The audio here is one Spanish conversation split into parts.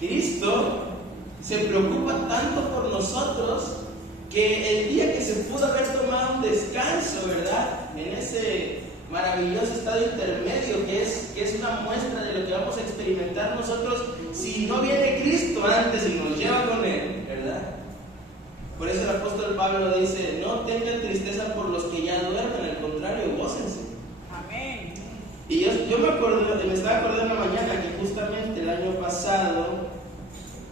Cristo se preocupa tanto por nosotros que el día que se pudo haber tomado un descanso, ¿verdad? En ese maravilloso estado intermedio que es una muestra de lo que vamos a experimentar nosotros si no viene Cristo antes y nos lleva con Él, ¿verdad? Por eso el apóstol Pablo dice: no tengan tristeza por los que ya duermen, al contrario, gócense. Amén. Y yo me estaba acordando en la mañana que justamente el año pasado,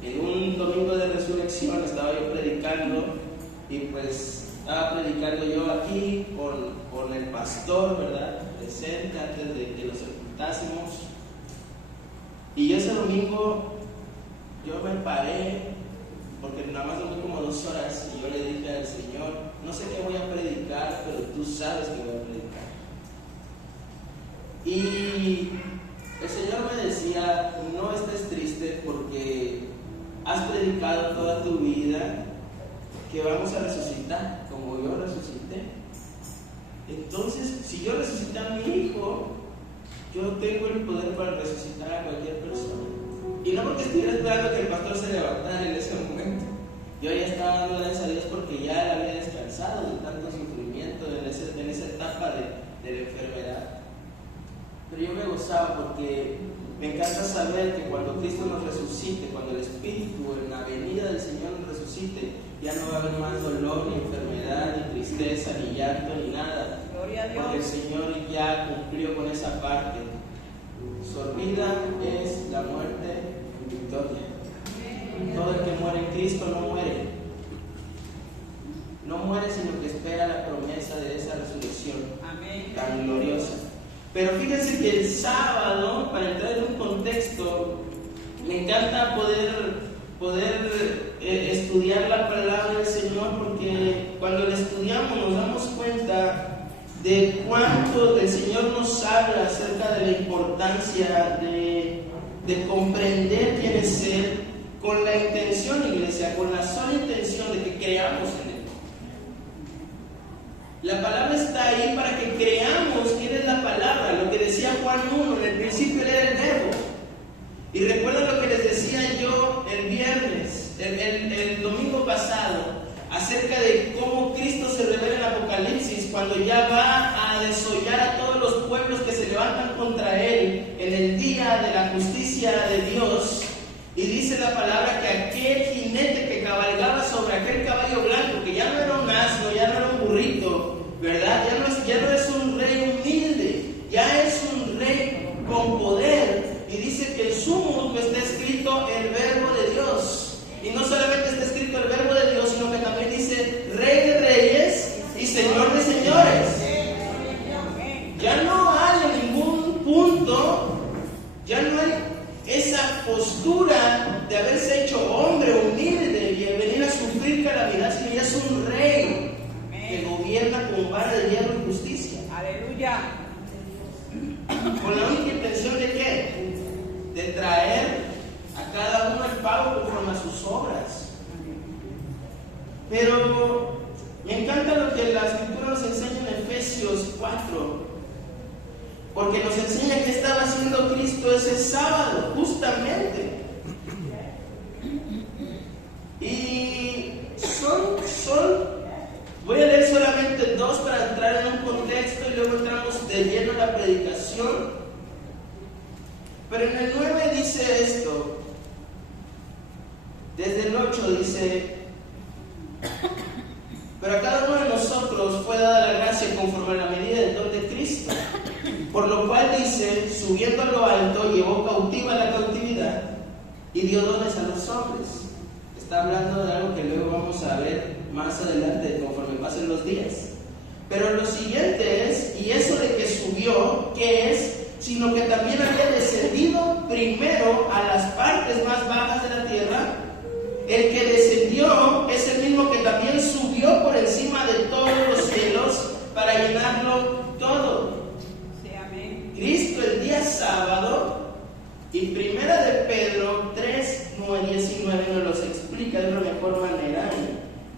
en un domingo de resurrección, estaba yo predicando, y pues estaba predicando yo aquí con el pastor, ¿verdad?, presente antes de que lo sepultásemos. Y yo ese domingo, yo me paré, porque nada más dormí como 2 horas, y yo le dije al Señor: no sé qué voy a predicar, pero tú sabes que voy a predicar. Y el Señor me decía: no estés triste porque has predicado toda tu vida que vamos a resucitar, como yo resucité. Entonces, si yo resucité a mi hijo, yo tengo el poder para resucitar a cualquier persona. Y no porque estuviera esperando que el pastor se levantara en ese momento. Yo ya estaba dando gracias a Dios porque ya había descansado de tanto sufrimiento en esa etapa de la enfermedad. Pero yo me gozaba porque me encanta saber que cuando Cristo nos resucite, cuando el Espíritu en la venida del Señor nos resucite, ya no va a haber más dolor, ni enfermedad, ni tristeza, ni llanto, ni nada. Gloria a Dios. Porque el Señor ya cumplió con esa parte. Sorbida es la muerte en victoria. Todo el que muere en Cristo no muere. No muere, sino que espera la promesa de esa resurrección. Amén. Tan gloriosa. Pero fíjense que el sábado, para entrar en un contexto, me encanta poder estudiar la palabra del Señor, porque cuando la estudiamos nos damos cuenta de cuánto el Señor nos habla acerca de la importancia de comprender quién es Él, con la intención, iglesia, con la sola intención de que creamos en Él. La palabra está ahí para que creamos quién es la palabra, lo que decía Juan 1, en el principio Él era el verbo. Y recuerden lo que les decía yo el viernes, el domingo pasado, acerca de cómo Cristo se revela en Apocalipsis, cuando ya va a desollar a todos los pueblos que se levantan contra Él en el día de la justicia de Dios. Y dice la palabra que aquel jinete que cabalgaba sobre aquel caballo blanco, que ya no era un asno, ya no era un burrito, ¿verdad? Ya no es un rey humilde, ya es un rey con poder. Y dice que en su muslo está escrito el verbo de Dios. Y no solamente está escrito el verbo de Dios, sino que también dice Rey de reyes y Señor de señores. Ya no hay en ningún punto, ya no hay esa postura de haberse hecho hombre humilde y de venir a sufrir calamidad, sino ya es un rey que gobierna con vara de hierro y justicia. Aleluya. Con la única intención de ¿qué? De traer a cada uno el pago conforme a sus obras. Pero me encanta lo que la Escritura nos enseña en Efesios 4, porque nos enseña que estaba haciendo Cristo ese sábado, justamente. Y voy a leer solamente 2 para entrar en un contexto y luego entramos de lleno en la predicación. Pero en el 9 dice esto, desde el 8 dice: pero a cada uno de nosotros fue dada la gracia conforme a la medida del don de Cristo. Por lo cual dice: subiendo a lo alto, llevó cautiva la cautividad y dio dones a los hombres. Está hablando de algo que luego vamos a ver más adelante conforme pasen los días. Pero lo siguiente es, y eso de que subió, ¿qué es? Sino que también había descendido primero a las partes más bajas de la tierra. El que descendió es el mismo que también subió por encima de todos los cielos para llenarlo todo. Cristo el día sábado, y primera de Pedro 3, 9, 19 nos los explica de una mejor manera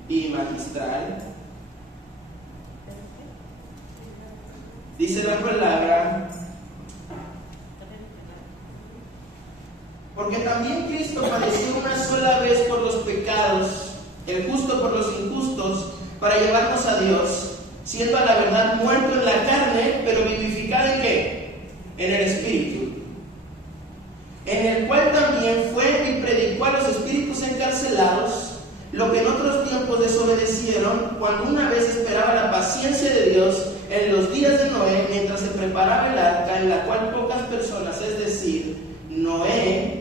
y magistral. Dice la palabra: Porque también Cristo padeció una sola vez por los pecados, el justo por los injustos, para llevarnos a Dios, siendo a la verdad muerto en la carne, pero vivificado ¿en qué? En el Espíritu. En el cual también fue y predicó a los espíritus encarcelados, lo que en otros tiempos desobedecieron, cuando una vez esperaba la paciencia de Dios en los días de Noé, mientras se preparaba el arca, en la cual pocas personas, es decir, Noé,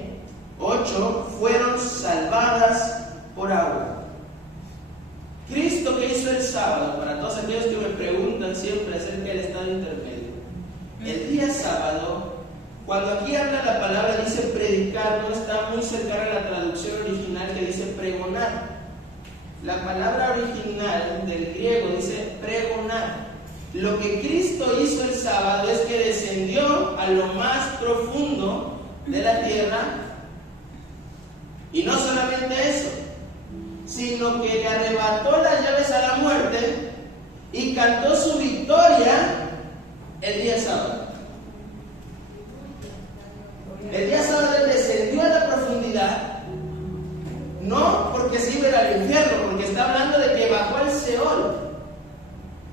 8, fueron salvadas por agua. Cristo, que hizo el sábado, para todos aquellos que me preguntan siempre acerca del estado intermedio, el día sábado, cuando aquí habla la palabra, dice predicar, no está muy cercana a la traducción original que dice pregonar. La palabra original del griego dice pregonar. Lo que Cristo hizo el sábado es que descendió a lo más profundo de la tierra, y no solamente eso, sino que le arrebató las llaves a la muerte y cantó su victoria el día sábado. El día sábado él descendió a la profundidad, no porque se iba a ir al infierno, porque está hablando de que bajó al Seol,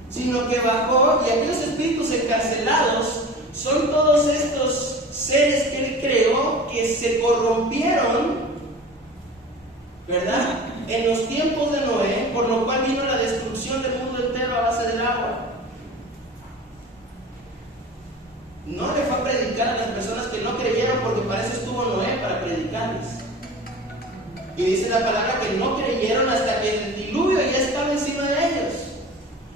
sino que bajó, y aquellos espíritus encarcelados son todos estos seres que él creó que se corrompieron, ¿verdad?, en los tiempos de Noé, por lo cual vino la destrucción del mundo entero a base del agua. No le fue a predicar a las personas que no creyeron, porque para eso estuvo Noé, para predicarles. Y dice la palabra que no creyeron hasta que el diluvio ya estaba encima de ellos.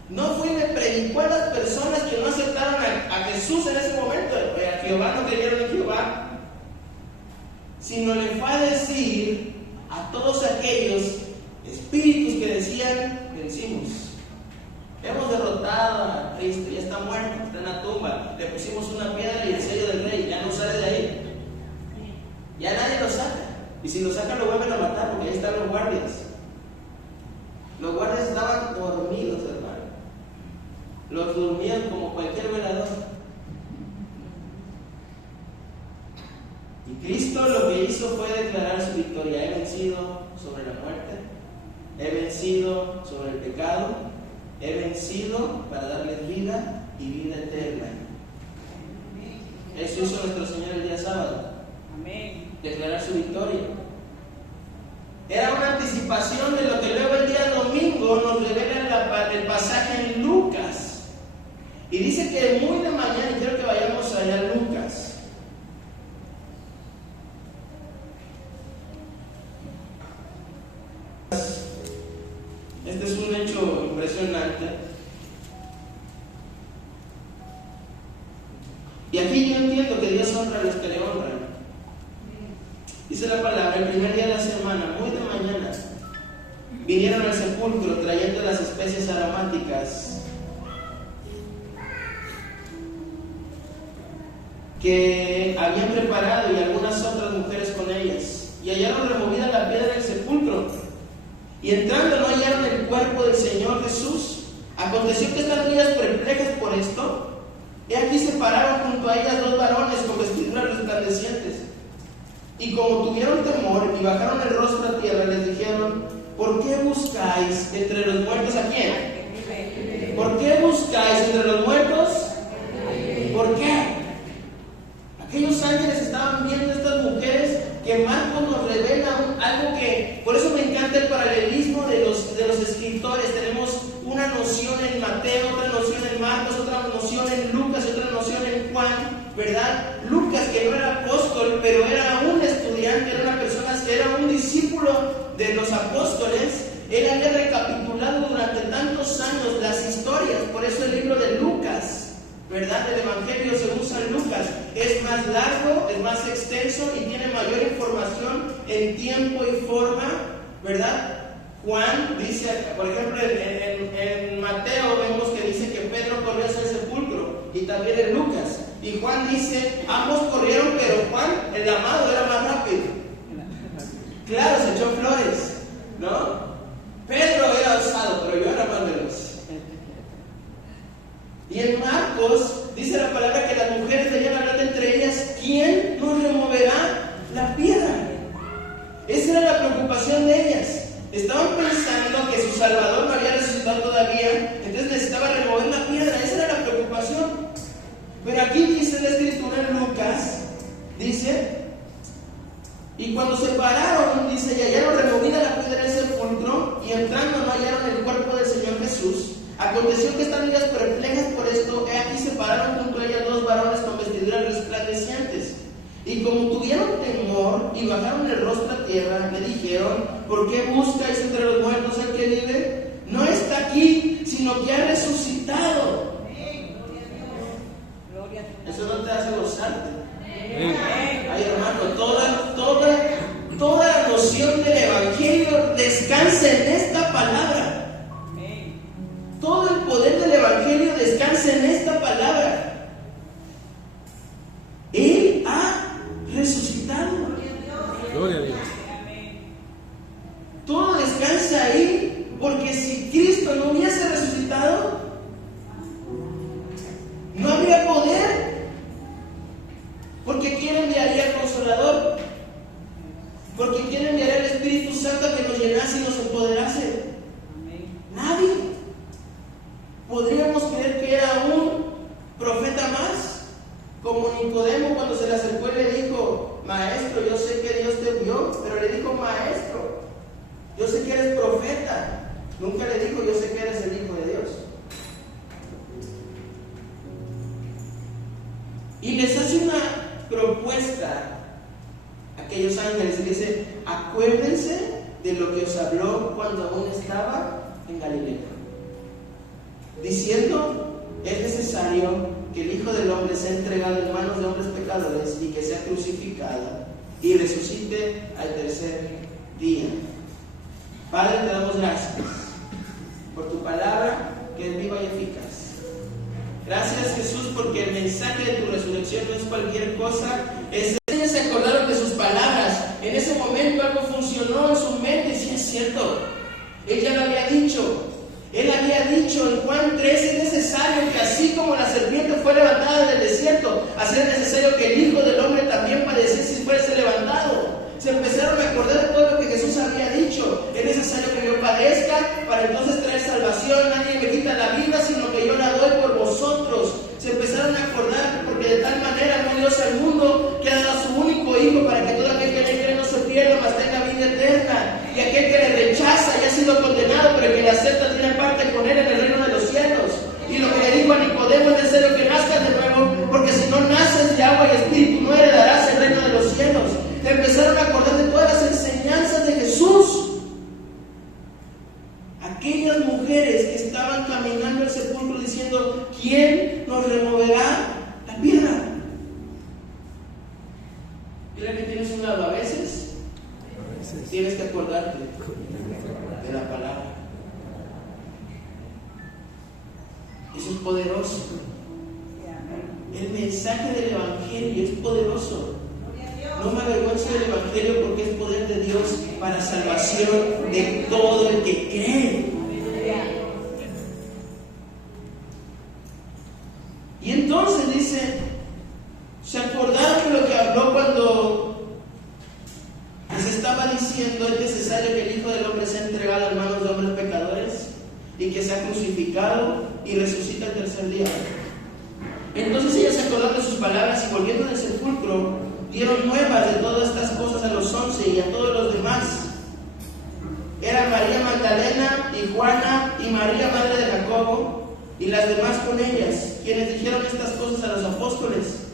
No fue y le predicó a las personas que no aceptaron a Jesús en ese momento, a Jehová, no creyeron en Jehová, sino le fue a decir a todos aquellos espíritus que decían: vencimos, hemos derrotado a Cristo, ya está muerto, está en la tumba, le pusimos una piedra y el sello del rey, ya no sale de ahí, ya nadie lo saca, y si lo sacan lo vuelven a matar, porque ahí están los guardias. Los guardias estaban dormidos, hermano, los durmían como cualquier velador. Y Cristo lo que hizo fue declarar su victoria: he vencido sobre la muerte, he vencido sobre el pecado, he vencido para darles vida y vida eterna. Eso hizo nuestro Señor el día sábado. Amén. Declarar su victoria. Era una anticipación de lo que luego el día domingo nos revela el pasaje en Lucas. Y dice que muy de mañana, y quiero que vayamos allá a Lucas. Este es un hecho impresionante. Y aquí yo entiendo que Dios honra a los que le honran. Dice la palabra: el primer día de la semana, muy de mañana, vinieron al sepulcro trayendo las especies aromáticas que habían preparado, y algunas otras mujeres con ellas, y hallaron removida la piedra del sepulcro. Y entrando no hallaron el cuerpo del Señor Jesús. Aconteció que estando ellas perplejas por esto, he aquí se pararon junto a ellas 2 varones con vestiduras resplandecientes. Y como tuvieron temor y bajaron el rostro a tierra, les dijeron: ¿por qué buscáis entre los muertos a quién? ¿Por qué buscáis entre los muertos? ¿Por qué? Aquellos ángeles estaban viendo a estas mujeres que Marcos nos revela algo que, por eso me encanta el paralelismo de los escritores. Tenemos una noción en Mateo, otra noción en Marcos, otra noción en Lucas, otra noción en Juan, ¿verdad? Lucas, que no era apóstol, pero era un estudiante, era una persona, era un discípulo de los apóstoles. Él había recapitulado durante tantos años las historias, por eso el libro de Lucas, ¿verdad?, del Evangelio según San Lucas, es más largo, es más extenso y tiene mayor información en tiempo y forma, ¿verdad? Juan dice, por ejemplo, en Mateo vemos que dice que Pedro corrió hacia el sepulcro, y también en Lucas. Y Juan dice, ambos corrieron, pero Juan, el amado, era más rápido. Claro, se echó flores, ¿no? Pedro era osado, pero yo era más veloz. Y en Marcos dice la palabra que las mujeres venían hablando entre ellas: ¿quién nos removerá la piedra? preocupación de ellas. Estaban pensando que su Salvador no había resucitado todavía, entonces necesitaba remover la piedra. Esa era la preocupación. Pero aquí dice la Escritura en Lucas, dice, y cuando se pararon, dice, y hallaron removida la piedra del sepulcro, y entrando no hallaron el cuerpo del Señor Jesús. Aconteció que estando ellas perplejas por esto, he aquí se pararon junto a ellas dos varones con vestiduras resplandecientes. Y como tuvieron temor y bajaron el rostro a tierra, le dijeron, ¿por qué buscáis entre los muertos al que vive? No está aquí, sino que ha resucitado. Eso no te hace gozarte. Ay, hermano, toda la noción del Evangelio descansa en esta palabra. Todo el poder del Evangelio descansa en esta palabra. Él ha resucitado. Gloria a Dios. Todo descansa ahí, porque si Cristo no hubiese resucitado, no habría poder. Porque ¿quién enviaría el Consolador? Porque ¿quién enviaría el Espíritu Santo que nos llenase y nos empoderase? Nadie. Podríamos creer que era un profeta más, como Nicodemo cuando se le acercó y le dijo, maestro, yo sé que Dios te envió, pero le dijo, maestro, yo sé que eres profeta. Nunca le dijo, yo sé que eres el Hijo de Dios. Y les hace una propuesta a aquellos ángeles y dice, acuérdense de lo que os habló cuando aún estaba en Galilea, diciendo, es necesario que el Hijo del Hombre sea entregado en manos de hombres pecadores y que sea crucificado y resucite al tercer día. Padre, te damos gracias por tu palabra que es viva y eficaz. Gracias, Jesús, porque el mensaje de tu resurrección no es cualquier cosa. Ellos se acordaron de sus palabras. En ese momento algo funcionó en su mente. Sí, es cierto. Él ya lo había dicho. Él había dicho en Juan 3, es necesario que así como la serpiente fue levantada del desierto, así es necesario que el Hijo del Hombre también padeciese y fuese levantado. Se empezaron a acordar de todo lo que Jesús había dicho. Es necesario que yo padezca para entonces traer salvación. Nadie me quita la vida, sino que yo la doy por vosotros. Se empezaron a acordar porque de tal manera amó Dios al mundo que ha dado a su único Hijo para que todo aquel que le cree no se pierda, mas tenga vida eterna. Y aquel que le rechaza ya ha sido condenado, pero el que le acepta tiene parte con él en el reino de los cielos. Y lo que le dijo a Nicodemo, es necesario que nazcas de nuevo, porque si no naces de agua y espíritu no heredarás el reino de los cielos. Empezaron a acordar de todas las enseñanzas de Jesús. Aquellas mujeres que estaban caminando al sepulcro diciendo, ¿quién nos removerá la piedra? Mira que tienes un lado, a veces tienes que acordarte de la palabra. Eso es poderoso. El mensaje del Evangelio es poderoso. No me avergüenzo del Evangelio porque es poder de Dios para salvación de todo el que cree. Y entonces dice, ¿se acordaron de lo que habló cuando les estaba diciendo es necesario que el Hijo del Hombre sea entregado en manos de hombres pecadores y que sea crucificado y resucita el tercer día? Entonces ellas se acordaron de sus palabras y volviendo del sepulcro dieron nuevas de todas estas cosas a los 11 y a todos los demás. Eran María Magdalena y Juana y María madre de Jacobo y las demás con ellas, quienes dijeron estas cosas a los apóstoles.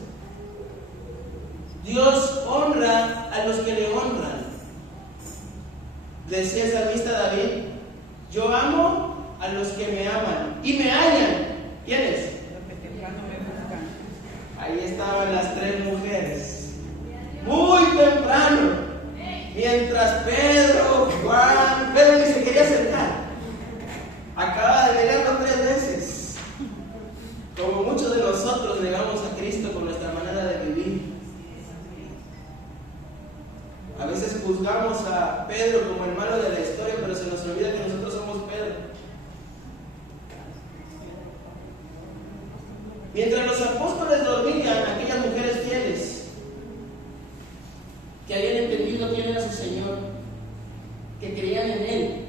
Dios honra a los que le honran. Decía el salmista David, yo amo a los que me aman y me hallan. ¿Quiénes? Ahí estaban las tres mujeres. Muy temprano, mientras Pedro ni se quería acercar, acaba de negarlo 3 veces, como muchos de nosotros negamos a Cristo con nuestra manera de vivir. A veces juzgamos a Pedro como el malo de la historia, pero se nos olvida que nosotros somos Pedro. Mientras los apóstoles dormían, aquellas mujeres fieles que habían entendido quién era su Señor, que creían en Él.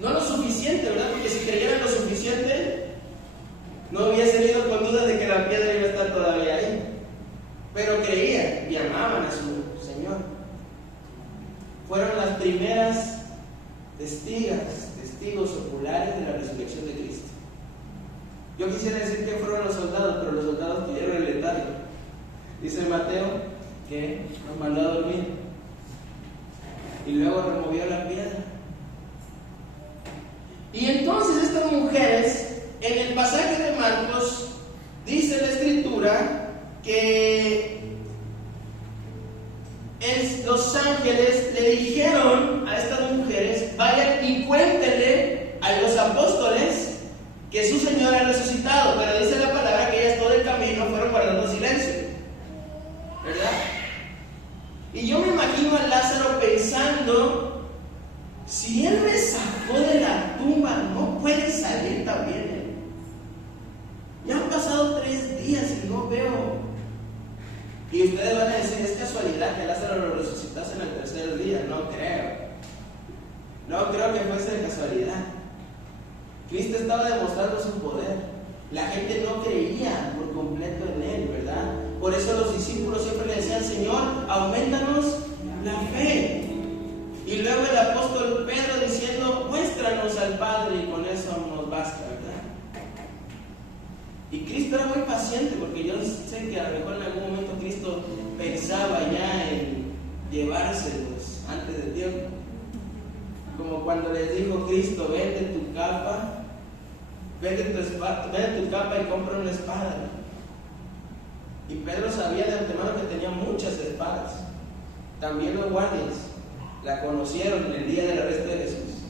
No lo suficiente, ¿verdad? Porque si creyeran lo suficiente, no hubiesen ido con dudas de que la piedra iba a estar todavía ahí. Pero creían y amaban a su Señor. Fueron las primeras testigos oculares de la resurrección de Cristo. Yo quisiera decir que fueron los soldados, pero los soldados tuvieron el letargo. Dice Mateo que nos mandó a dormir y luego removió la piedra. Y entonces estas mujeres, en el pasaje de Marcos, dice la Escritura que los ángeles le dijeron a estas mujeres: vayan y cuéntenle a los apóstoles que su Señor ha resucitado. Pero dice la palabra que ellas todo el camino fueron guardando silencio, ¿verdad? Y yo me imagino a Lázaro pensando: si él me sacó de la tumba, ¿no puede salir también él? Ya han pasado 3 días y no veo. Y ustedes van a decir: es casualidad que Lázaro lo resucitase en el tercer día. No creo que fuese de casualidad. Cristo estaba demostrando su poder. La gente no creía por completo en Él, ¿verdad? Por eso los discípulos siempre le decían: Señor, aumentanos la fe. Y luego el apóstol Pedro diciendo: muéstranos al Padre, y con eso nos basta, ¿verdad? Y Cristo era muy paciente, porque yo sé que a lo mejor en algún momento Cristo pensaba ya en llevárselos antes de tiempo. Como cuando les dijo Cristo: vende tu capa, vende tu capa y compra una espada. Y Pedro sabía de antemano que tenía muchas espadas. También los guardias la conocieron en el día del arresto de Jesús.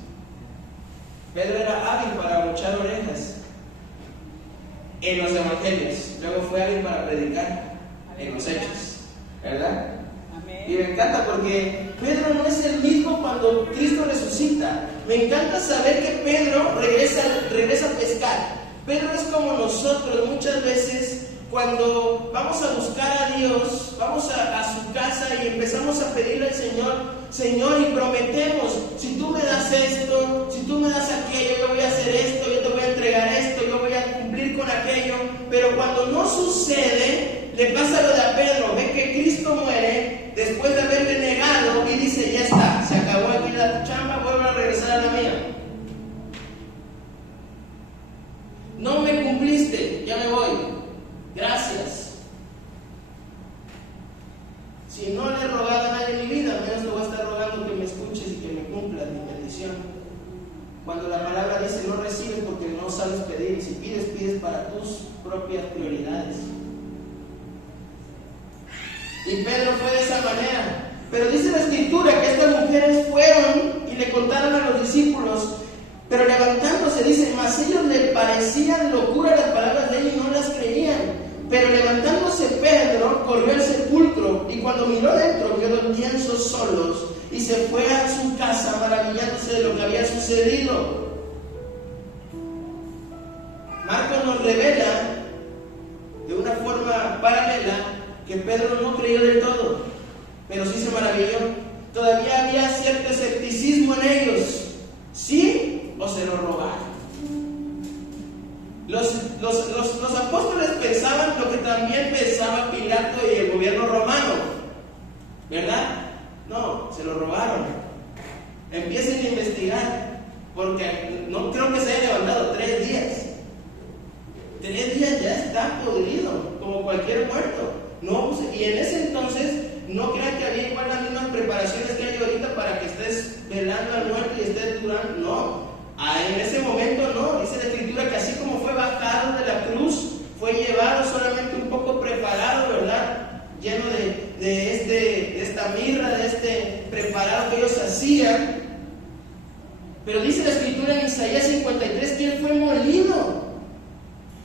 Pedro era hábil para mochar orejas en los evangelios, luego fue hábil para predicar en los hechos, ¿verdad? Amén. Y me encanta porque Pedro no es el mismo cuando Cristo resucita. Me encanta saber que Pedro regresa a pescar. Pedro es como nosotros muchas veces. Cuando vamos a buscar a Dios, vamos a su casa y empezamos a pedirle al Señor: Señor, y prometemos, si tú me das esto, si tú me das aquello, yo voy a hacer esto, yo te voy a entregar esto, yo voy a cumplir con aquello. Pero cuando no sucede, le pasa lo de a Pedro. Ve que Cristo muere después de haberle negado y dice: ya está, se acabó aquí la chamba, vuelvo a regresar a la mía. No me cumpliste, ya me voy. Gracias. Si no le he rogado a nadie en mi vida, al menos te voy a estar rogando que me escuches y que me cumplas mi petición. Cuando la palabra dice: no recibes porque no sabes pedir, y si pides, pides para tus propias prioridades. Y Pedro fue de esa manera. Pero dice la Escritura que estas mujeres fueron y le contaron a los discípulos. Pero levantándose, dice: mas ellos le parecían locura las palabras de él y no las creían. Pero levantándose Pedro, corrió al sepulcro, y cuando miró dentro, vio los lienzos solos, y se fue a su casa maravillándose de lo que había sucedido. Marcos nos revela de una forma paralela que Pedro no creyó del todo, pero sí se maravilló. Todavía había cierto escepticismo en ellos. ¿Sí o se lo robaron? Los apóstoles pensaban lo que también pensaba Pilato y el gobierno romano, ¿verdad? No, se lo robaron. Empiecen a investigar, porque no creo que se haya levantado 3 días. 3 días ya está podrido, como cualquier muerto. No, y en ese entonces, no crean que había igual las mismas preparaciones que hay ahorita para que estés velando al muerto y estés durando. No. En ese momento no, dice la Escritura que así como fue bajado de la cruz, fue llevado solamente un poco preparado, ¿verdad? Lleno de esta mirra, de este preparado que ellos hacían. Pero dice la Escritura en Isaías 53 que él fue molido.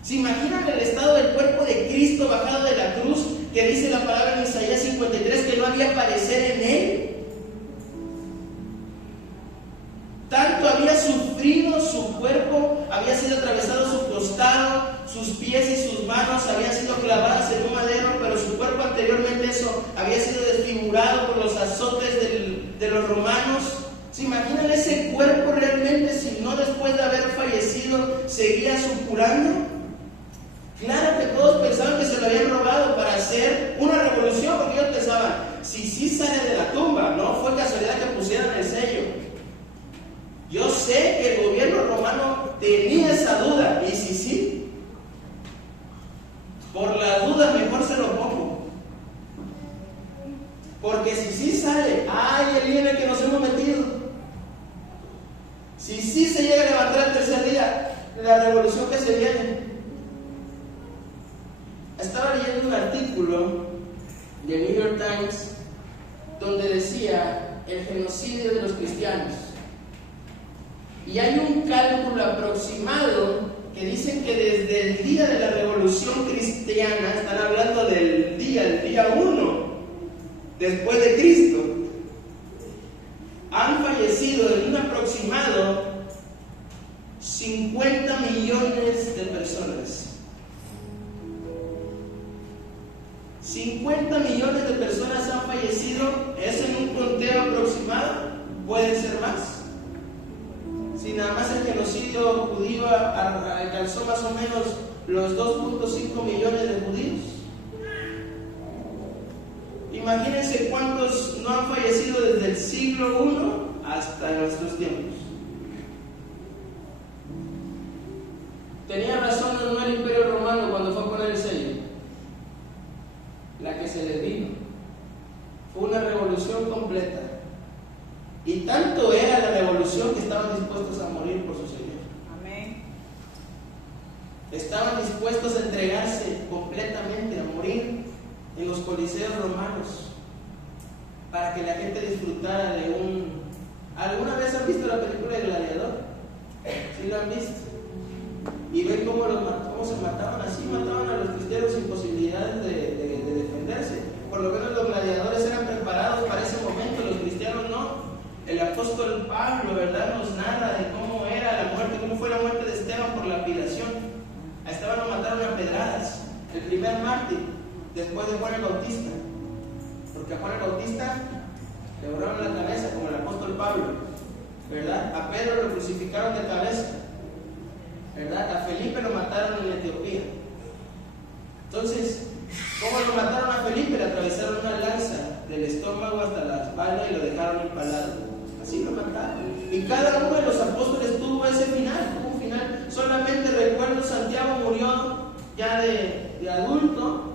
¿Se imaginan el estado del cuerpo de Cristo bajado de la cruz? Que dice la palabra en Isaías 53 que no había parecer en él. Tanto había sufrido su cuerpo, había sido atravesado su costado, sus pies y sus manos habían sido clavadas en un madero, pero su cuerpo anteriormente eso había sido desfigurado por los azotes de los romanos. ¿Se imaginan ese cuerpo realmente, si no después de haber fallecido, seguía supurando? Claro que todos pensaban que se lo habían robado para hacer una revolución, porque ellos pensaban, si sí sale de la tumba, no fue casualidad que pusieran el sello. Yo sé que el gobierno romano tenía esa duda, y si sí, por la duda mejor se lo pongo. Porque si sí sale, ¡ay, el día en el que nos hemos metido! Si sí se llega a levantar el tercer día, la revolución que se viene. Estaba leyendo un artículo de New York Times donde decía el genocidio de los cristianos. Y hay un cálculo aproximado que dicen que desde el día de la revolución cristiana, están hablando del día 1 después de Cristo, han fallecido en un aproximado 50 millones de personas. 50 millones de personas han fallecido, es en un conteo aproximado, pueden ser más. Si nada más el genocidio judío alcanzó más o menos los 2.5 millones de judíos. Imagínense cuántos no han fallecido desde el siglo I hasta nuestros tiempos. Tenía razón o no el Imperio Romano cuando fue a poner el sello. La que se les vino fue una revolución completa, y tanto era la revolución que estaban dispuestos a morir por su Señor. Amén. Estaban dispuestos a entregarse completamente, a morir en los coliseos romanos para que la gente disfrutara de un... ¿Alguna vez han visto la película de Gladiador? ¿Sí la han visto? Y ven cómo se mataban. Así mataban a los cristianos sin posibilidades de defenderse. Por lo menos los gladiadores eran preparados para ese momento, los cristianos no. El apóstol Pablo, ¿verdad?, nos narra de cómo era la muerte, cómo fue la muerte de Esteban por lapidación. A Esteban lo mataron a pedradas, el primer mártir, después de Juan el Bautista. Porque a Juan el Bautista le volaron la cabeza, como el apóstol Pablo, ¿verdad? A Pedro lo crucificaron de cabeza, ¿verdad? A Felipe lo mataron en Etiopía. Entonces, ¿cómo lo mataron a Felipe? Le atravesaron una lanza del estómago hasta la espalda y lo dejaron impalado. Así lo mataron. Y cada uno de los apóstoles tuvo ese final, tuvo un final. Solamente recuerdo, Santiago murió ya de adulto.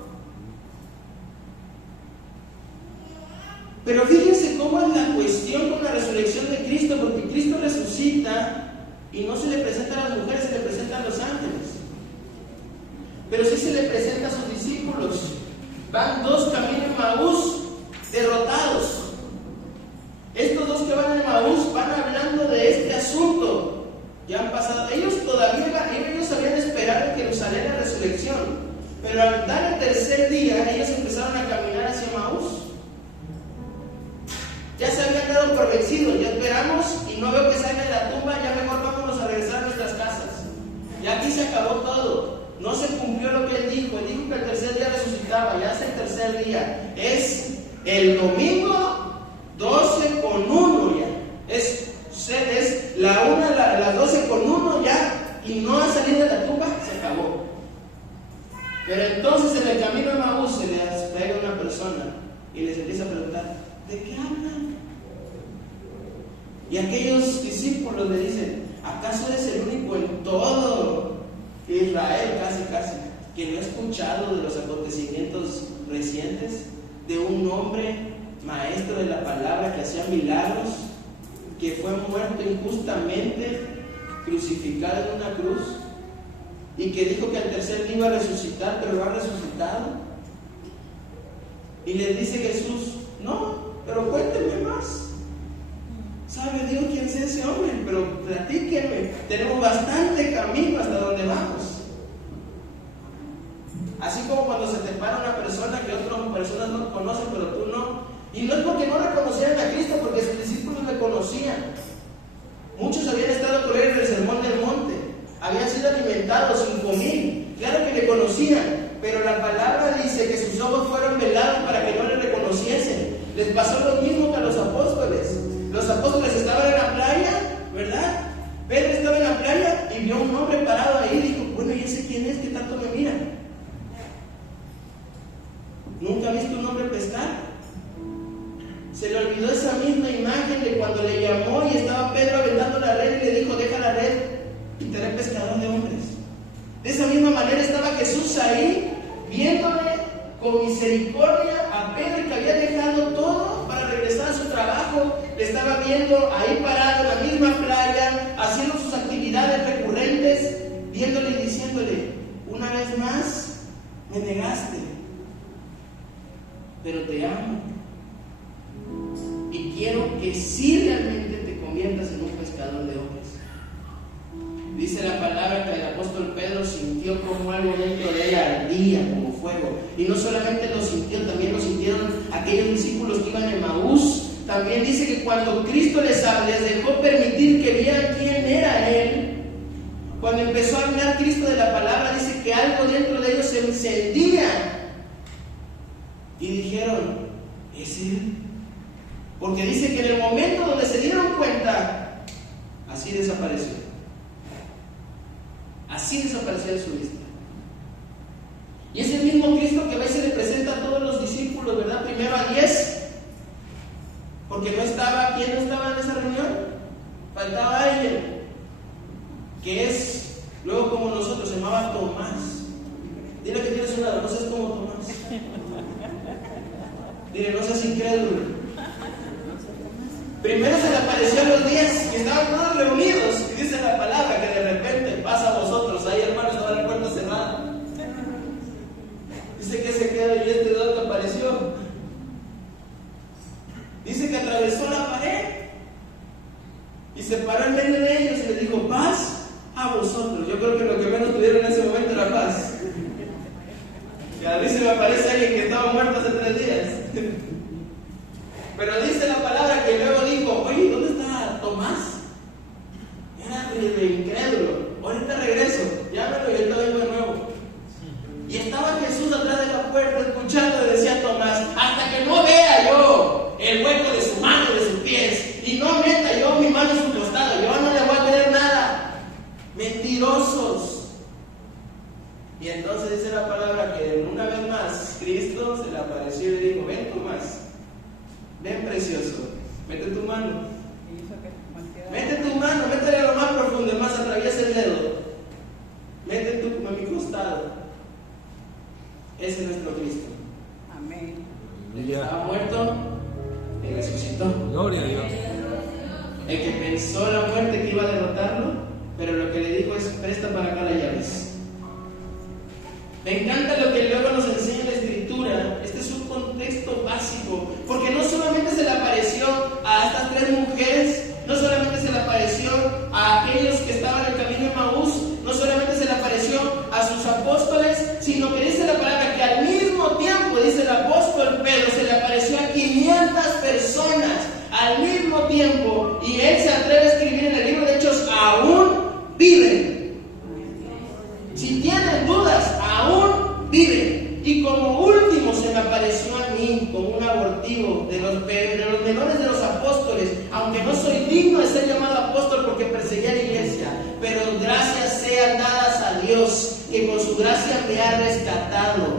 Pero fíjense cómo es la cuestión con la resurrección de Cristo, porque Cristo resucita y no se le presenta a las mujeres, se le presenta a los ángeles. Pero sí se le presenta a sus discípulos. Van dos caminos en Emaús derrotados. Estos dos que van en Emaús van hablando de este asunto. Ya han pasado, ellos habían esperado en Jerusalén la resurrección, pero al dar el tercer día, ellos empezaron a caminar hacia Emaús. Ya se habían dado por vencidos, ya esperamos y no veo que salga de la tumba, ya mejor vámonos a regresar a nuestras casas. Ya aquí se acabó todo. No se cumplió lo que él dijo que el tercer día resucitaba, ya es el tercer día. Es el domingo 12:01 ya. Es las 12:01 ya, y no ha salido de la tumba, se acabó. Pero entonces en el camino de Emaús se les pega una persona y les empieza a preguntar, ¿de qué hablan? Y aquellos discípulos le dicen, ¿acaso eres el único en todo Israel, casi, que no ha escuchado de los acontecimientos recientes de un hombre maestro de la palabra que hacía milagros, que fue muerto injustamente, crucificado en una cruz, y que dijo que al tercer día iba a resucitar, pero no ha resucitado? Y les dice Jesús, no, pero cuéntenme más. ¿Sabe Dios quién es ese hombre? Pero platíquenme, tenemos bastante camino hasta donde vamos. Así como cuando se te para una persona que otras personas no conocen, pero tú no. Y no es porque no reconocieran a Cristo, porque sus discípulos le conocían. Muchos habían estado con él en el Sermón del Monte, habían sido alimentados, 5,000. Claro que le conocían, pero la palabra dice que sus ojos fueron velados para que no le reconociesen. Les pasó lo mismo que a los apóstoles. Los apóstoles estaban en Se le olvidó esa misma imagen de cuando le llamó y estaba Pedro aventando la red y le dijo: deja la red y te haré pescador de hombres. De esa misma manera estaba Jesús ahí, viéndole con misericordia a Pedro, que había dejado todo para regresar a su trabajo. Le estaba viendo ahí parado en la misma playa, haciendo sus actividades recurrentes, viéndole y diciéndole: una vez más me negaste, pero te amo y quiero que sí realmente te conviertas en un pescador de hombres. Dice la palabra que el apóstol Pedro sintió como algo dentro de él ardía como fuego. Y no solamente lo sintió, también lo sintieron aquellos discípulos que iban a Emaús. También dice que cuando Cristo les dejó permitir que vieran quién era Él, cuando empezó a hablar Cristo de la palabra, dice que algo dentro de ellos se encendía. Y dijeron: ¿es Él? Porque dice que en el momento donde se dieron cuenta, así desapareció. Así desapareció de su vista. Y es el mismo Cristo que a veces le presenta a todos los discípulos, ¿verdad? Primero a 10, porque no estaba, ¿quién no estaba en esa reunión? Faltaba alguien, que es, luego como nosotros, se llamaba Tomás. Dile que tienes un lado, no seas como Tomás. Dile, no seas incrédulo. Primero se le apareció a los 10 y estaban todos reunidos, y dice la palabra que de repente pasa a vosotros. Ahí, hermanos, estaba la puerta cerrada. Dice que se quedó y este dos que apareció. Dice que atravesó la pared y se paró en medio de ellos y les dijo: paz a vosotros. Yo creo que lo que menos tuvieron en ese momento era paz. Y a mí se me aparece alguien que estaba muerto hace 3 días. Pero dice la palabra que luego dijo: oye, ¿dónde está Tomás? Era de incrédulo. Ahorita regreso, llámalo y ahorita vengo de nuevo. Y estaba Jesús atrás de la puerta escuchando, y decía Tomás: hasta que no vea yo el hueco de su mano y de sus pies, y no meta yo mi mano en su costado, yo no le voy a creer nada. Mentirosos. Y entonces dice la palabra que una vez más Cristo se le apareció y le dijo: ven Tomás, ven precioso, mete tu mano. Mete tu mano, métele a lo más profundo, más atraviesa el dedo. Mete tu a mi costado. Ese es nuestro Cristo. Amén. El que estaba muerto, Él resucitó. Gloria a Dios. El que pensó la muerte que iba a derrotarlo, pero lo que le dijo es: presta para acá las llaves. Me encanta lo que luego nos enseña la Escritura. Este es un contexto básico, porque no solamente se le apareció a estas 3 mujeres, no solamente se le apareció a aquellos que estaban en el camino de Emaús, no solamente se le apareció a sus apóstoles, sino que dice la palabra que al mismo tiempo, dice el apóstol Pedro, se le apareció a 500 personas al mismo tiempo, y él se atreve a escribir en el libro de Hechos: aún viven. Si tienen dudas, aún viven. Y como último se me apareció a mí como un abortivo de los menores de los apóstoles, aunque no soy digno de ser llamado apóstol porque perseguí a la iglesia, pero gracias sean dadas a Dios, que con su gracia me ha rescatado.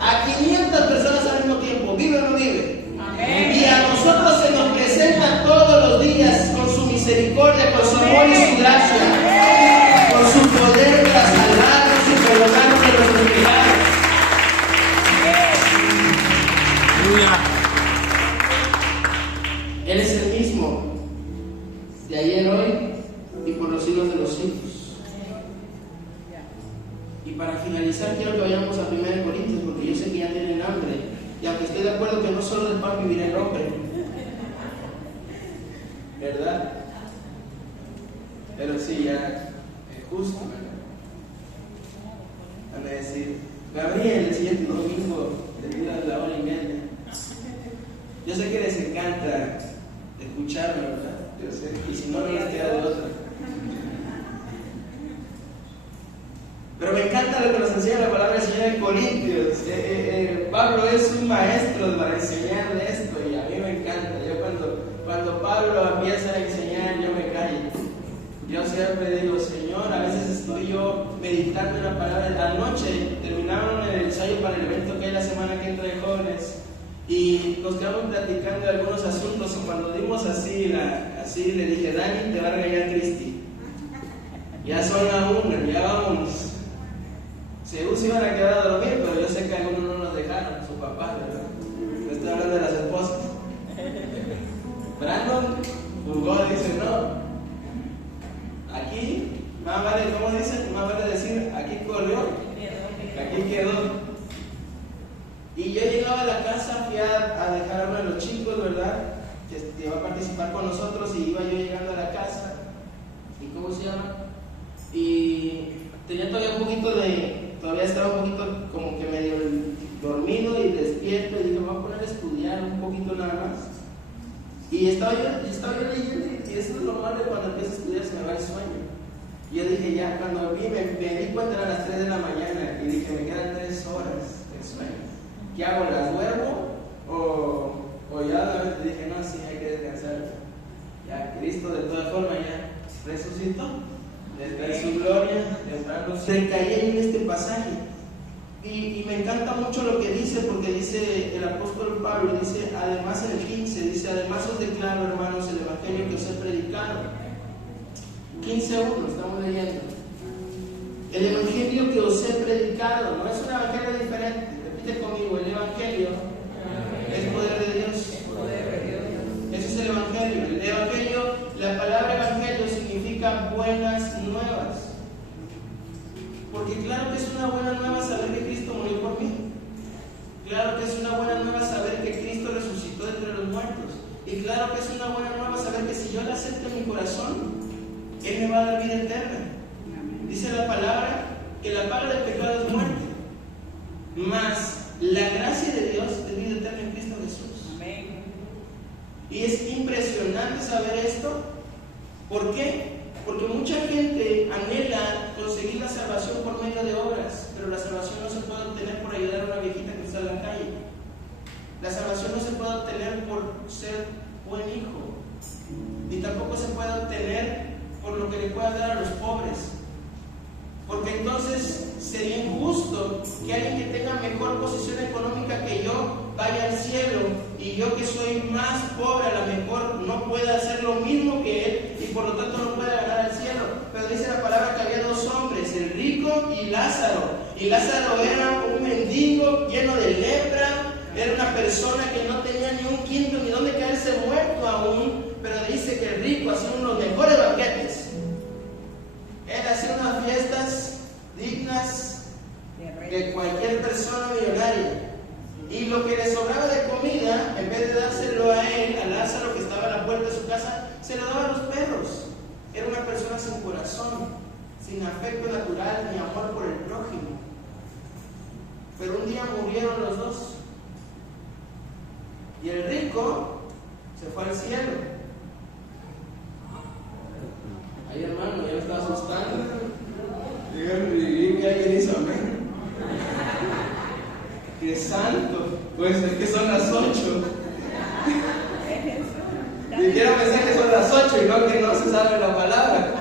A 500 personas al mismo tiempo, ¿vive o no vive? Amén. Y a nosotros se nos presenta todos los días con su misericordia, con su amor y su gracia, con su poder para salvarnos y perdonarnos de nuestros pecados. Él es el mismo de ayer, hoy y por los siglos de los siglos. Y para finalizar, quiero que vayamos a 1 Corintios, porque yo sé que ya tienen hambre. Y aunque estoy de acuerdo que no solo del pan vivirá el hombre, ¿verdad? Pero sí, ya es justo, ¿verdad? Van a decir: Gabriel, el siguiente domingo debido a la 1:30. Yo sé que les encanta escucharme, ¿verdad? Yo sé, y si no, no les queda de otra. Pero me encanta lo que nos enseña la palabra del Señor en Corintios. Pablo es un maestro para enseñar de esto, y a mí me encanta. Yo cuando Pablo empieza a enseñar, yo me callo. Yo siempre digo: Señor, a veces estoy yo meditando en la palabra. Anoche terminaron el ensayo para el evento que hay la semana que entra de jóvenes, Y nos quedamos platicando de algunos asuntos. Cuando dimos así le dije, Dani, te va a regañar Cristi. Ya son la 1, ya vámonos. Según se iban a quedar a dormir, pero yo sé que algunos no nos dejaron, su papá, ¿verdad? No estoy hablando de las esposas. Brandon jugó, dice, no. Aquí, más vale, ¿cómo dicen? Más vale decir, aquí corrió, aquí quedó. Y yo llegaba a la casa, fui a dejar a uno de los chicos, ¿verdad? Que iba a participar con nosotros, y iba yo llegando a la casa. ¿Y cómo se llama? Y tenía todavía estaba un poquito como que medio dormido y despierto, y dije, me voy a poner a estudiar un poquito nada más. Y estaba yo leyendo, y eso es lo malo de cuando empiezo a estudiar, se me va el sueño. Y yo dije, ya, cuando vi, me di cuenta, eran las 3 de la mañana, y dije, me quedan 3 horas de sueño. ¿Qué hago? ¿Las duermo? ¿O ya dije, no, sí, hay que descansar? Ya, Cristo de todas formas ya resucitó, está en su gloria, se caía en este pasaje. Y me encanta mucho lo que dice, porque dice el apóstol Pablo, dice, además en el 15, dice, además os declaro, hermanos, el evangelio que os he predicado. 15:1, estamos leyendo. El evangelio que os he predicado, no es un evangelio diferente. Repite conmigo, el evangelio es poder de Dios. Ese es el evangelio. El evangelio, la palabra evangelio significa buenas nuevas. Porque claro que es una buena nueva saber que Cristo murió por mí. Claro que es una buena nueva saber que Cristo resucitó de entre los muertos. Y claro que es una buena nueva saber que si yo le acepto en mi corazón, Él me va a dar vida eterna. Dice la palabra que la paga del pecado es muerte, mas la gracia de Dios es vida eterna en Cristo Jesús. Amén. Y es impresionante saber esto. ¿Por qué? Porque mucha gente anhela conseguir la salvación por medio de obras, pero la salvación no se puede obtener por ayudar a una viejita que está en la calle. La salvación no se puede obtener por ser buen hijo, ni tampoco se puede obtener por lo que le pueda dar a los pobres. Porque entonces sería injusto que alguien que tenga mejor posición económica que yo vaya al cielo, y yo que soy más pobre a lo mejor no pueda hacer lo mismo que él, y por lo tanto no pueda ganar al cielo. Pero dice la palabra que había 2 hombres, el rico y Lázaro. Y Lázaro era un mendigo lleno de lepra, era una persona que no tenía ni un quinto ni dónde caerse muerto aún. Pero dice que el rico hacía unos mejores banquetes. Él hacía unas fiestas dignas de cualquier persona millonaria. Y lo que le sobraba de comida, en vez de dárselo a él, a Lázaro que estaba a la puerta de su casa, se lo daba a los perros. Era una persona sin corazón, sin afecto natural ni amor por el prójimo. Pero un día murieron los dos. Y el rico se fue al cielo. Ay, hermano, ya me estaba asustando. Díganme que alguien hizo amén. ¡Qué santo! Pues es que son las 8. Y quiero pensar que son las 8 y no que no se sabe la palabra.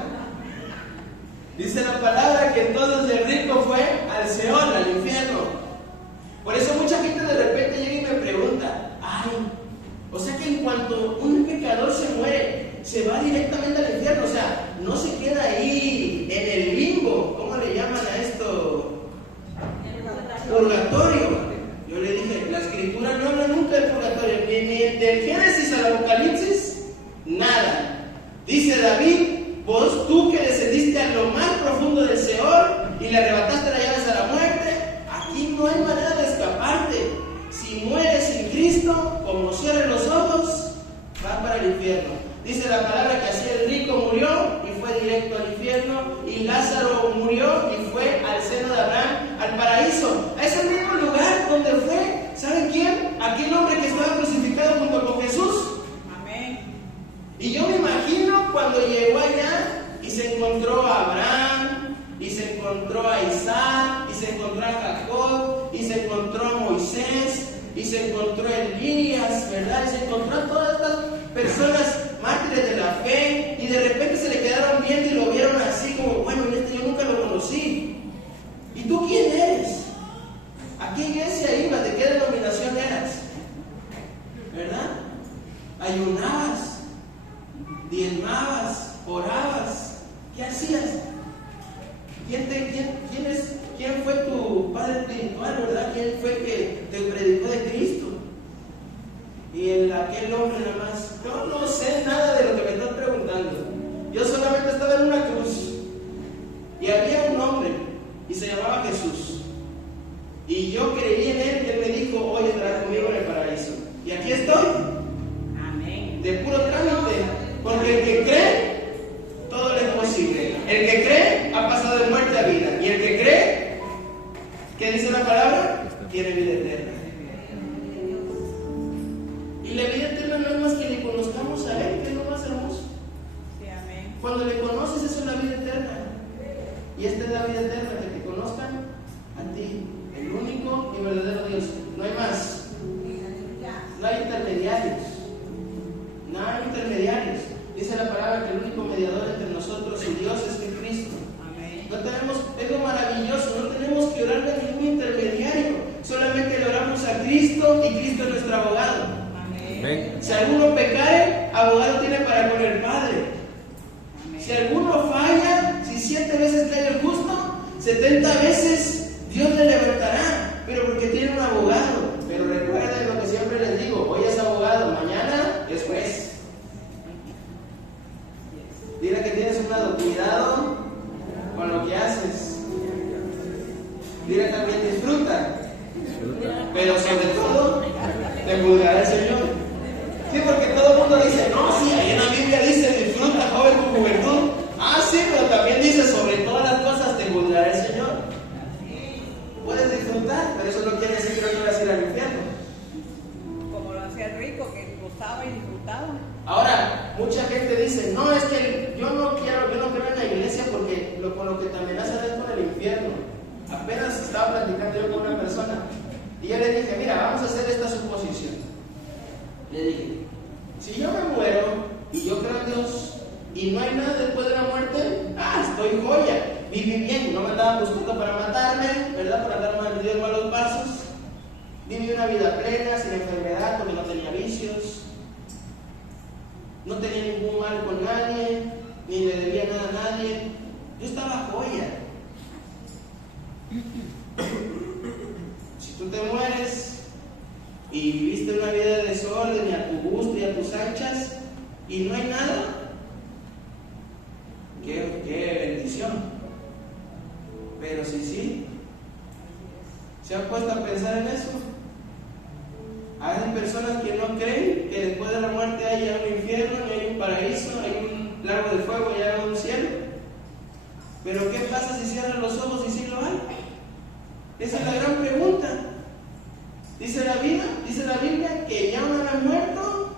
Dice la palabra que entonces el rico fue al Seol, al infierno. Por eso mucha gente de repente llega y me pregunta, ay, o sea que en cuanto un pecador se muere, se va directamente al infierno, o sea, no se queda ahí en el limbo. ¿Cómo le llaman a esto? Purgatorio. Yo le dije, la escritura no habla nunca del purgatorio, ni del Génesis al Apocalipsis, nada. Dice David, vos tú que descendiste a lo más profundo del Seol y le arrebataste las llaves a la muerte, aquí no hay manera de escaparte. Si mueres sin Cristo, como cierres los ojos, vas para el infierno. Dice la palabra que así el rico murió y fue directo al infierno, y Lázaro murió y fue al seno de Abraham, al paraíso, a ese mismo lugar donde fue, ¿saben quién? Aquel hombre que estaba crucificado junto con Jesús. Amén. Y yo me imagino cuando llegó allá y se encontró a Abraham, y se encontró a Isaac, y se encontró a Jacob, y se encontró a Moisés, y se encontró a Elías, ¿verdad? Y se encontró a todas estas personas mártires de la fe, y de repente se le quedaron viendo y lo vieron así como, bueno, yo nunca lo conocí. ¿Y tú quién eres? ¿A qué iglesia ibas? ¿De qué denominación eras? ayunabas, diezmabas, orabas. ¿Qué hacías? ¿Quién fue tu padre espiritual, verdad? ¿Quién fue que te predicó de Cristo? Y aquel hombre nada más, yo no sé nada de lo que me estás preguntando. Yo solamente estaba en una cruz y había un hombre y se llamaba Jesús. Y yo creí en él y él me dijo, hoy estarás conmigo en el paraíso. Y aquí estoy. Amén. De puro trámite. Porque el que cree, todo le es posible. El que cree ha pasado de muerte a vida. Y el que cree, ¿qué dice la palabra? Tiene vida eterna. Y la vida eterna no es más que le conozcamos a Él, que es lo más hermoso. Sí, amén. Cuando le conoces, eso es la vida eterna. Y esta es la vida eterna, que te conozcan a ti, el único y verdadero Dios. No hay más. No hay intermediarios. No hay intermediarios. Dice la palabra que el único mediador entre nosotros y Dios es Cristo. Amén. No tenemos, es lo maravilloso, no tenemos que orarle a ningún intermediario. Solamente le oramos a Cristo y Cristo es nuestro abogado. Amén. Si alguno pecare, abogado tiene para con el Padre. Amén. Si alguno falla, si 7 veces cae el justo, 70 veces Dios le levantará, pero porque tiene un abogado. Pero recuerden lo que siempre les digo, hoy es abogado, mañana es juez. Dile que tienes un lado, cuidado con lo que haces. Dile también disfruta, pero sobre todo te juzgará el Señor. Sí, porque todo el mundo dice, no, sí, ahí en la Biblia dice disfruta joven con juventud. Ah, sí, pero también dice sobre todas las cosas te juzgará el Señor. Puedes disfrutar, pero eso no quiere decir que no te vas a ir al infierno. Como lo hacía el rico, que gozaba y disfrutaba. Ahora, mucha gente dice, no, es que yo no creo en la iglesia porque con lo que te amenazan es con el infierno. Apenas estaba platicando yo con una persona y yo le dije, mira, vamos a hacer esta suposición. Le dije, si yo me muero y yo creo en Dios y no hay nada después de la muerte, estoy joya, viví bien, no me andaban buscando para matarme, ¿verdad? Para darme el Dios malos pasos. Viví una vida plena, sin enfermedad, porque no tenía vicios. No tenía ningún mal con nadie, ni le debía nada a nadie. Yo estaba joya. Si tú te mueres y viviste una vida de desorden y a tu gusto y a tus anchas y no hay nada, qué bendición. Pero sí, ¿se han puesto a pensar en eso? Hay personas que no creen que después de la muerte haya un infierno, hay un paraíso, hay un lago de fuego y hay un cielo. Pero ¿qué pasa si cierran los ojos y sí lo hay? Esa es la gran pregunta. Dice la Biblia que ya una vez muerto,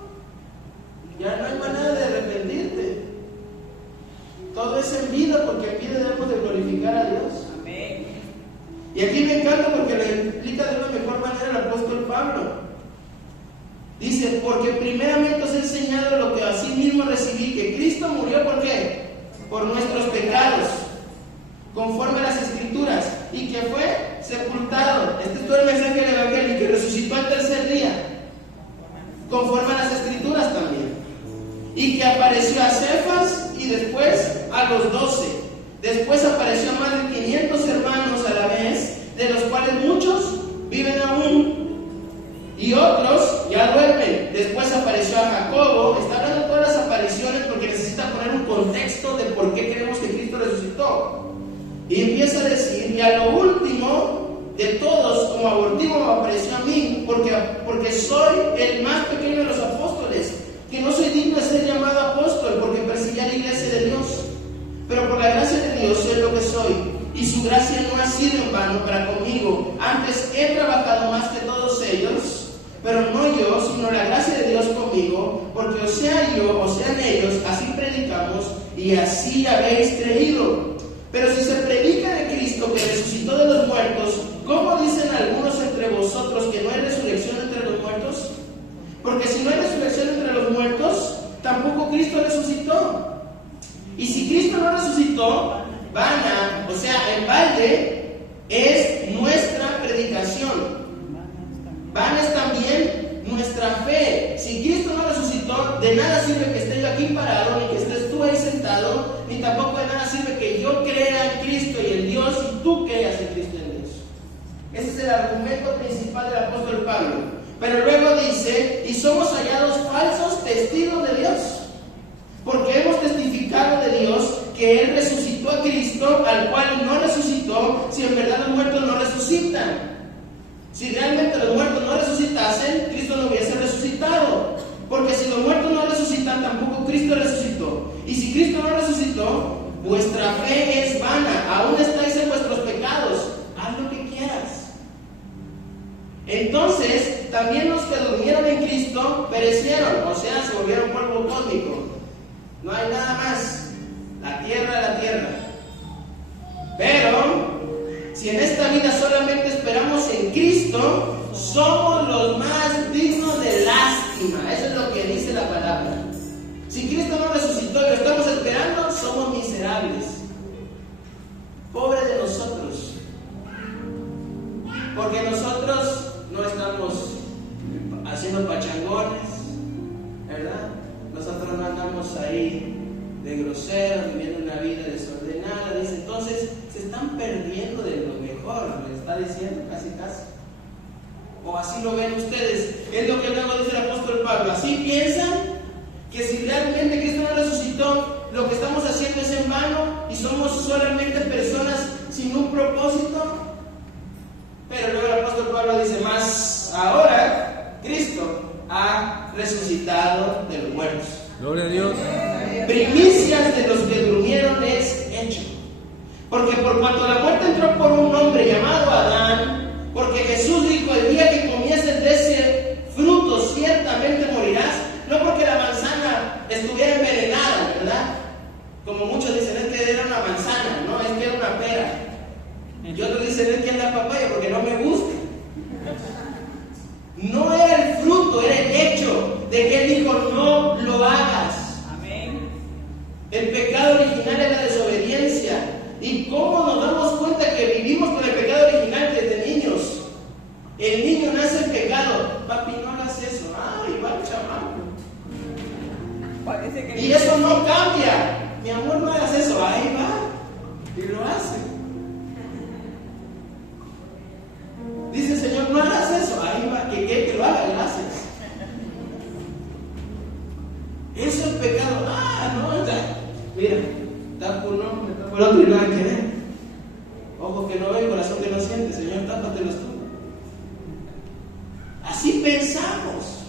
ya no hay manera de arrepentirte. Todo es en vida, porque en vida debemos de glorificar a Dios. Amén. Y aquí me encanta porque le explica de una mejor manera el apóstol Pablo. Dice, porque primeramente os he enseñado lo que así mismo recibí, que Cristo murió, ¿por qué? Por nuestros pecados, conforme a las Escrituras, y que fue sepultado. Este es todo el mensaje del Evangelio, y que resucitó al tercer día, conforme a las Escrituras también, y que apareció a Cefas y después a los 12. Después apareció a más de 500 hermanos a la vez, de los cuales muchos viven aún y otros ya duermen. Después apareció a Jacobo. Está hablando de todas las apariciones porque necesita poner un contexto de por qué creemos que Cristo resucitó. Y empieza a decir, y a lo último de todos, como abortivo me apareció a mí, porque soy el más pequeño de los apóstoles, que no soy digno de ser llamado apóstol, porque perseguí a la iglesia de Dios. Pero por la gracia de Dios soy lo que soy, y su gracia no ha sido en vano para conmigo. Antes he trabajado más que todos ellos, pero no yo, sino la gracia de Dios conmigo, porque o sea yo, o sean ellos, así predicamos, y así habéis creído. Pero si se predica de Cristo que resucitó de los muertos, ¿cómo dicen algunos entre vosotros que no hay resurrección entre los muertos? Porque si no hay resurrección entre los muertos, tampoco Cristo resucitó. Y si Cristo no resucitó, vana, o sea, en balde, es nuestra predicación. Vana es también nuestra fe. Si Cristo no resucitó, de nada sirve que esté yo aquí parado, ni que estés tú ahí sentado, ni tampoco de nada sirve que yo crea en Cristo y en Dios y tú creas en Cristo y en Dios. Ese es el argumento principal del apóstol Pablo. Pero luego dice, y somos hallados falsos testigos de Dios, porque hemos testificado de Dios que Él resucitó a Cristo, al cual no resucitó, si en verdad los muertos no resucitan. Si realmente los muertos no resucitasen, Cristo no hubiese resucitado. Porque si los muertos no resucitan, tampoco Cristo resucitó. Y si Cristo no resucitó, vuestra fe es vana, aún estáis en vuestros pecados. Haz lo que quieras. Entonces, también los que durmieron en Cristo perecieron, o sea, se volvieron polvo cósmico. No hay nada más. La tierra. Pero, si en esta vida solamente esperamos en Cristo, somos los más dignos de lástima. Eso es lo que dice la palabra. Si Cristo no resucitó y lo estamos esperando, somos miserables. Pobre de nosotros. Porque nosotros no estamos haciendo pachangones, ¿verdad? Nosotros no andamos ahí de groseros, viviendo una vida desordenada. Dice, entonces se están perdiendo de lo mejor, le está diciendo casi. O así lo ven ustedes. Es lo que luego dice el apóstol Pablo. Así piensan que si realmente Cristo no resucitó, lo que estamos haciendo es en vano y somos solamente personas sin un propósito. Pero luego el apóstol Pablo dice más, ahora Cristo ha resucitado de los muertos. Gloria a Dios. Primicias de los que durmieron es hecho. Porque por cuanto la muerte entró por un hombre llamado Adán, porque Jesús dijo, el día que comieses de ese fruto ciertamente morirás, no porque la manzana estuviera envenenada, ¿verdad? Como muchos dicen, es que era una manzana, no, es que era una pera. Y otros dicen, es que es la papaya, porque no me gusta. No era el fruto, era el hecho de que Él dijo, no lo hagas. Amén. El pecado original es la desobediencia. ¿Y cómo nos damos cuenta que vivimos con el pecado original desde niños? El niño nace en pecado. Papi, no hagas eso. Ay, va el chamaco. Parece que Y eso no cambia. Mi amor, no hagas eso. Ahí va. Y lo hace. Dice el Señor, no hagas eso. Ahí va. Que lo haga, gracias. Eso es pecado. No, ya. Mira, está por uno, está por otro y nada que ver. Ojo que no ve, corazón que no siente. Señor, tápatelos tú. Así pensamos.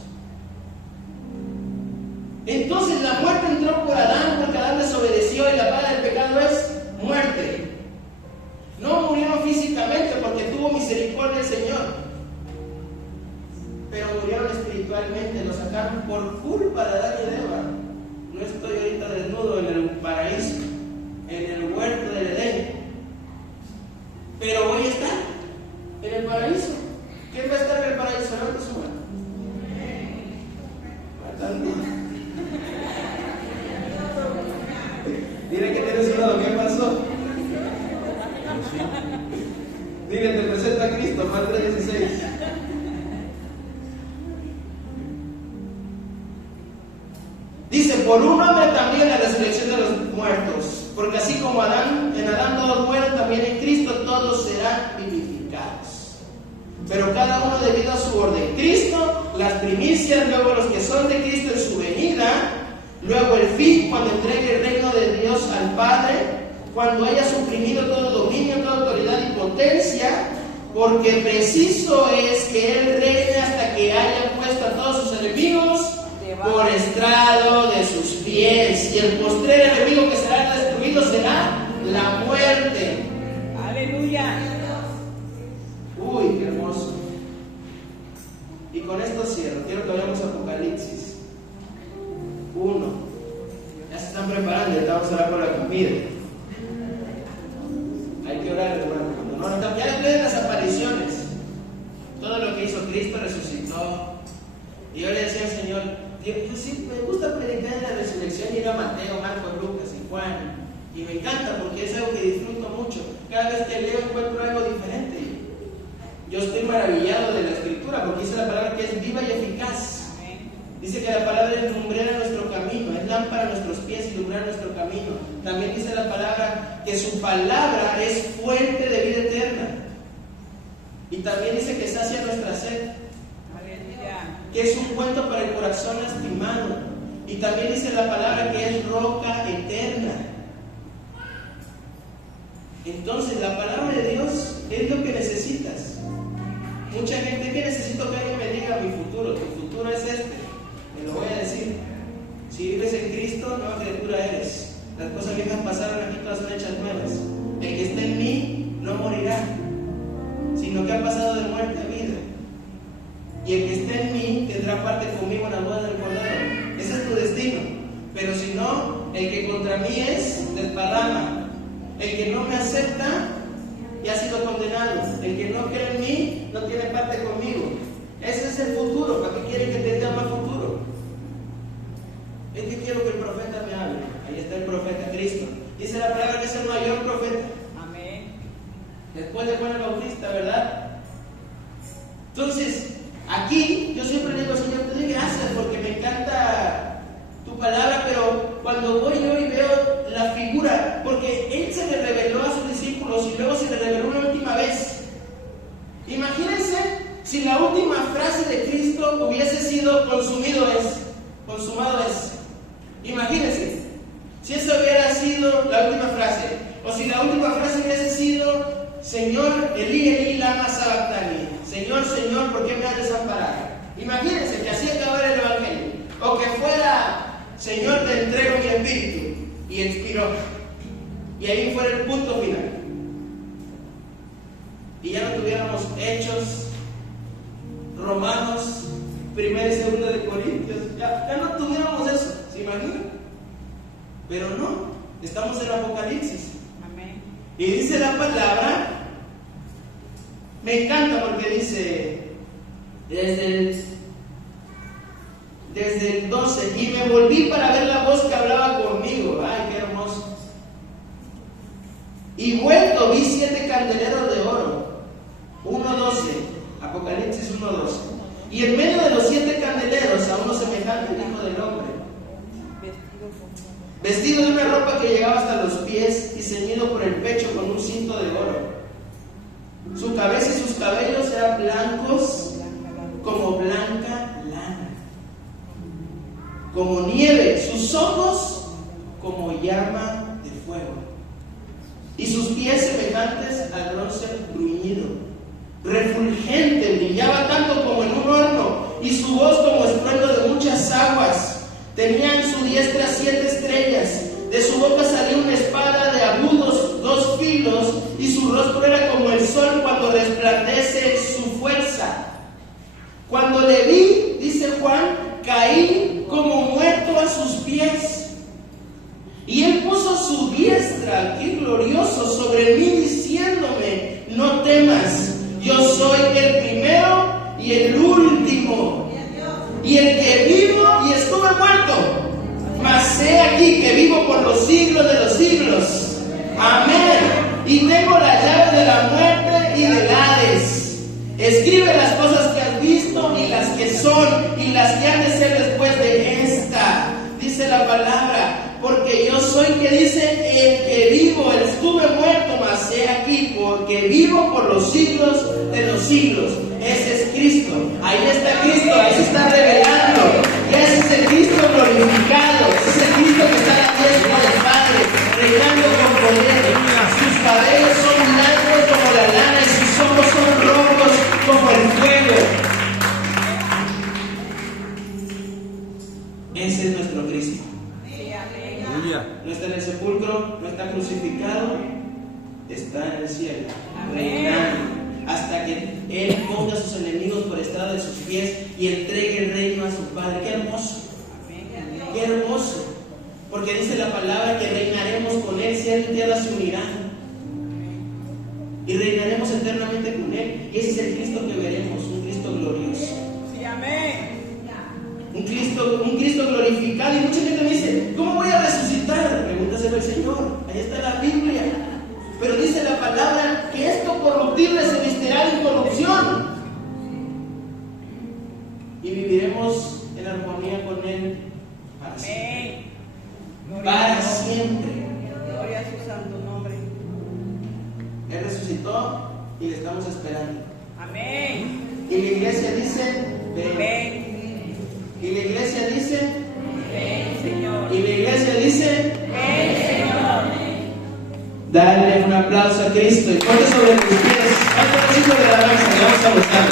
Entonces la muerte entró por Adán porque Adán desobedeció y la paga del pecado es muerte. No murieron físicamente porque tuvo misericordia el Señor, pero murieron espiritualmente. Lo sacaron por culpa de Adán y de Eva. No estoy ahorita desnudo en el paraíso, en el huerto del Edén, pero voy a estar en el paraíso. ¿Quién va a estar en el paraíso? Levanta su mano. Bastante. Dile que tienes un lado, ¿qué pasó? Dile, te presenta a Cristo, Juan 3:16. Dice, por un hombre también la resurrección de los muertos, porque así como en Adán todos mueren, también en Cristo todos serán vivificados. Pero cada uno debido a su orden. Cristo, las primicias, luego los que son de Cristo en su venida, luego el fin, cuando entregue el reino de Dios al Padre, cuando haya suprimido todo dominio, toda autoridad y potencia, porque preciso es que Él reine hasta que haya puesto a todos sus enemigos por estrado de sus pies. Y el postrer enemigo que será destruido será la muerte. Aleluya. Uy, qué hermoso. Y con esto cierro. Quiero que vayamos a Apocalipsis 1. Ya se están preparando, ya vamos a orar por la comida. Hay que orar, hermano. No, ya leen las apariciones. Todo lo que hizo Cristo resucitó. Y yo le decía al Señor, yo sí me gusta predicar en la resurrección y ir a Mateo, Marcos, Lucas y Juan. Y me encanta porque es algo que disfruto mucho. Cada vez que leo encuentro algo diferente. Yo estoy maravillado de la Escritura porque dice la palabra que es viva y eficaz. Dice que la palabra es lumbrera en nuestro lámpara a nuestros pies y lumbrera nuestro camino. También dice la palabra que su palabra es fuente de vida eterna. Y también dice que sacia nuestra sed, que es un cuento para el corazón lastimado. Y también dice la palabra que es roca eterna. Entonces la palabra de Dios es lo que necesitas. Mucha gente, que necesito que alguien me diga mi futuro. Tu futuro es este. Me lo voy a decir. Si vives en Cristo, nueva criatura eres. Las cosas viejas pasaron, aquí todas son hechas nuevas. El que está en mí no morirá, sino que ha pasado de muerte a vida. Y el que esté en mí tendrá parte conmigo en la boda del Cordero. Ese es tu destino. Pero si no, el que contra mí es, desparrama. El que no me acepta ya ha sido condenado. El que no cree en mí no tiene parte conmigo. Ese es el futuro. ¿Para qué quieren que tenga más futuro? Es que quiero que el profeta me hable. Ahí está el profeta Cristo. Dice la palabra que es el mayor profeta. Amén. Después de Juan el Bautista, ¿verdad? Entonces, aquí yo siempre le digo, Señor, te doy gracias porque me encanta tu palabra, pero cuando voy yo y veo la figura, porque Él se le reveló a sus discípulos y luego se le reveló una última vez. Imagínense si la última frase de Cristo hubiese sido consumido es, consumado es. Imagínense, si eso hubiera sido la última frase, o si la última frase hubiese sido, Señor, Elí, Elí, lama sabactani. Señor, Señor, ¿por qué me has desamparado? Imagínense que así acabara el Evangelio. O que fuera, Señor, te entrego mi espíritu. Y expiró. Y ahí fuera el punto final. Y ya no tuviéramos Hechos, Romanos, 1 y 2 de Corintios. Ya no tuviéramos eso. ¿Se imaginan? Pero no. Estamos en Apocalipsis. Amén. Y dice la palabra, me encanta porque dice, desde el 12, y me volví para ver la voz que hablaba conmigo. Ay, qué hermoso. Y vuelto vi 7 candeleros de oro, 1:12, Apocalipsis 1:12. Y en medio de los 7 candeleros a uno semejante al Hijo del Hombre, vestido de una ropa que llegaba hasta los pies y ceñido por el pecho con un cinto de oro. Su cabeza y sus cabellos eran blancos como blanca lana, como nieve, sus ojos como llama de fuego, y sus pies semejantes al bronce bruñido, refulgente, brillaba tanto como en un horno, y su voz como estruendo de muchas aguas. Tenía en su diestra 7 estrellas, de su boca salía una espada de agudos 2 filos, y su rostro era como el sol cuando resplandece su fuerza. Cuando le vi, dice Juan, caí como muerto a sus pies. Y él puso su diestra, qué glorioso, sobre mí, diciéndome, no temas, yo soy el primero y el último, y el que vivo y estuve muerto, mas he aquí que vivo por los siglos de los siglos. Amén. Y tengo la llave de la muerte y del Hades. Escribe las cosas que has visto y las que son y las que han de ser después de esta. Dice la palabra, porque yo soy que dice el que vivo, estuve muerto, mas he aquí, porque vivo por los siglos de los siglos. Ese es Cristo. Ahí está Cristo, ahí se está revelando. Y ese es el Cristo glorificado. Ese es el Cristo que está a la diestra del Padre, reinando con poder. Sus cabellos son blancos como la lana y sus ojos son rojos como el fuego. Ese es nuestro Cristo. No está en el sepulcro, no está crucificado, está en el cielo, reinando, hasta que Él ponga a sus enemigos por estrado de sus pies y entregue el reino a su Padre. ¡Qué hermoso! ¡Qué hermoso! Porque dice la palabra que reinaremos con Él, cielo y tierra se unirán. Y reinaremos eternamente con Él. Y ese es el Cristo que veremos, un Cristo glorioso. Sí, amén. Un Cristo glorificado. Y mucha gente me dice, ¿cómo voy a resucitar? Pregúntaselo al Señor. Ahí está la Biblia. Pero dice la palabra que esto corruptible se vestirá de incorrupción. Y viviremos en armonía con Él para siempre. y le estamos esperando. Amén. Y la iglesia dice, ven. Ven. Y la iglesia dice, Ven, Señor. y la iglesia dice, Ven, Señor. dale un aplauso a Cristo y ponte sobre tus pies. ¿Cuántos hijos de la alabanza? Le vamos a gustar.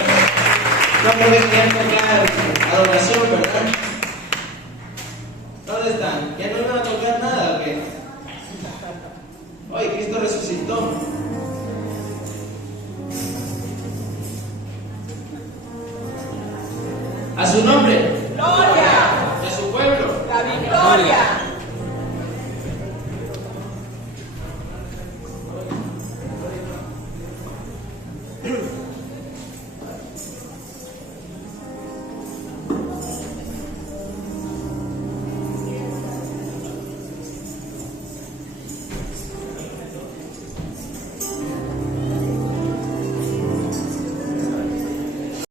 No porque querían tocar adoración, ¿verdad? ¿Dónde están? ¿Ya no iban a tocar nada o qué? Hoy Cristo resucitó. A su nombre, Gloria. de su pueblo, La victoria.